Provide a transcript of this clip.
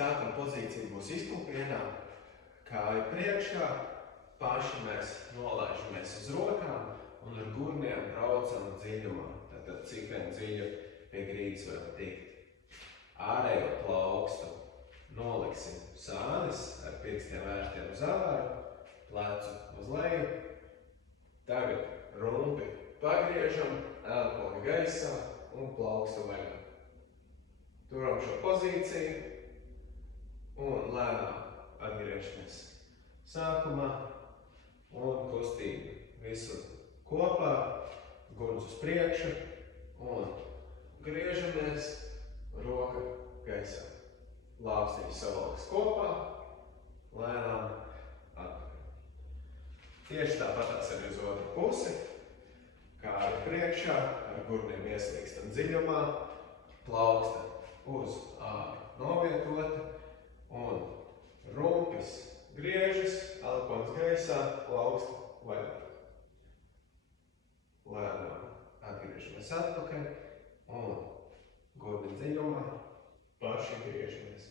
Sākuma pozīcija būs izklupienā, kāja priekšā, paši mēs nolaižamies uz rokām un ar gurniem braucam dziļumā. Tātad cik vien dziļi pie grīdas var tikt. Ārējo plaukstu noliksim sānis ar pirkstiem vērstiem uz āru, plecu uz leju. Tagad rumpi pagriežam, elpoņu gaisā un plaukstu vaļā. Turam šo pozīciju un lēnām atgriežamies sākumā un kustība visur kopā, gurns uz priekšu un griežamies, roka gaisā. Lāpstiņi savalkas kopā, lēnām atpakaļ. Tieši tāpatās arī uz otru pusi, kāja priekšā, ar gurniem ieslīgstam dziļumā, plauksta uz āru novietota un rumpis griežas, elpoņas gaisā, plauksta vaļā. Lēnām atgriežamies atpakaļ un gurni dziļumā, paši griežamies.